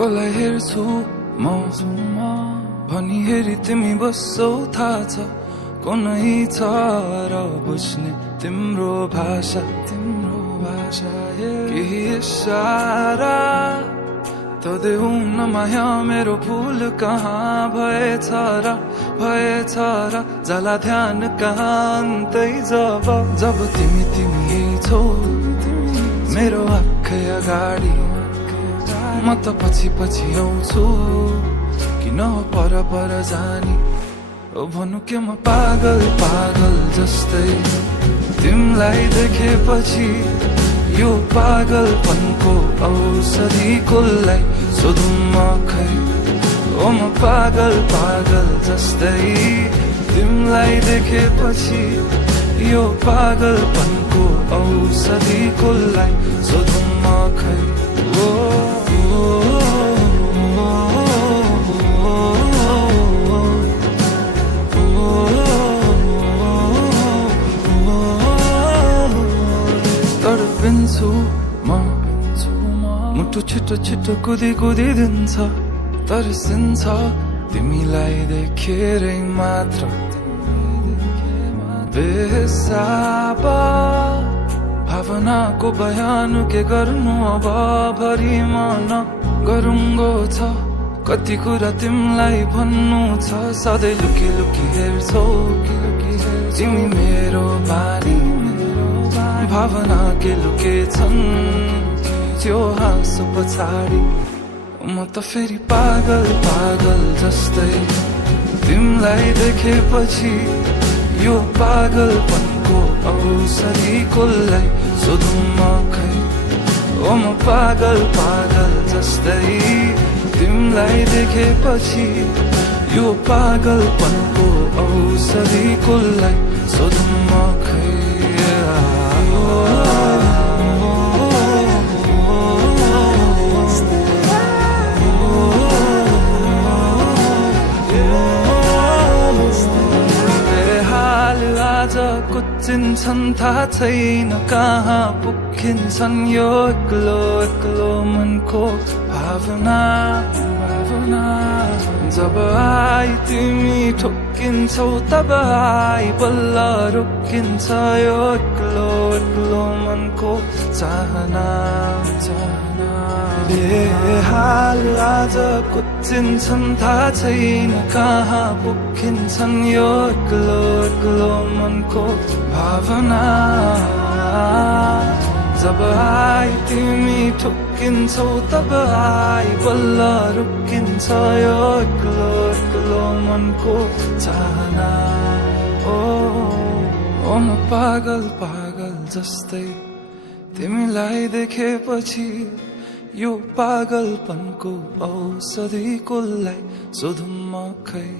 कसलाई हेर्छु म भनी हेरी तिमी बस्छौ थाहा छ कुनै छ र बुझ्ने तिम्रो भाषा केही इशारा त देऊ न माया मेरो फुल कहाँ भएछ र जाला ध्यान कहाँ अन्तै जब तिमी छौ मेरो आँखै अगाडि म त पछि आउँछु किन पर जानी ओ भन्नु के म पागल जस्तै तिमीलाई देखेपछि यो पागलपनको औषधि कसलाई सोधौँ म खै ओ म पागल जस्तै तिमीलाई देखेपछि यो पागलपनको औषधि कसलाई सोधौँ म खै तडपिन्छु म मुटु छिटो कुदी दिन्छ तर्सिन्छ तिमीलाई देखेरै मात्र बेसाब भावनाको बयान के गर्नु अब भरि मन गरुङ्गो छ कति कुरा तिमीलाई भन्नु छ सधैँ लुकी हेर्छौ तिमी मेरो बानी भावना के लुकेछन् त्यो हाँसो पछाडि म त फेरि पागल जस्तै तिमीलाई देखेपछि यो पागलपनको औषधि कसलाई सोधौँ म खै ओ म पागल जस्तै तिमीलाई देखेपछि यो पागलपनको औषधि कसलाई सोधौँ म खै कुचिन्छन् थाहा छैन कहाँ पुगिन्छन् यो एक्लो मनको भावना जब आई तिमी ठोकिन्छौ तब आई बल्ल रोकिन्छ यो एक्लो मनको चाहना बेहाल आज कुचिन्छन् थाहा छैन कहाँ पुगिन्छन् यो एक्लो मनको भावना जब आई तिमी ठोकिन्छौ तब आई बल्ल रोकिन्छ यो एक्लो मनको चाहना ओ म पागल जस्तै तिमीलाई देखेपछि यो पागलपनको औषधि कसलाई सोधौँ म खै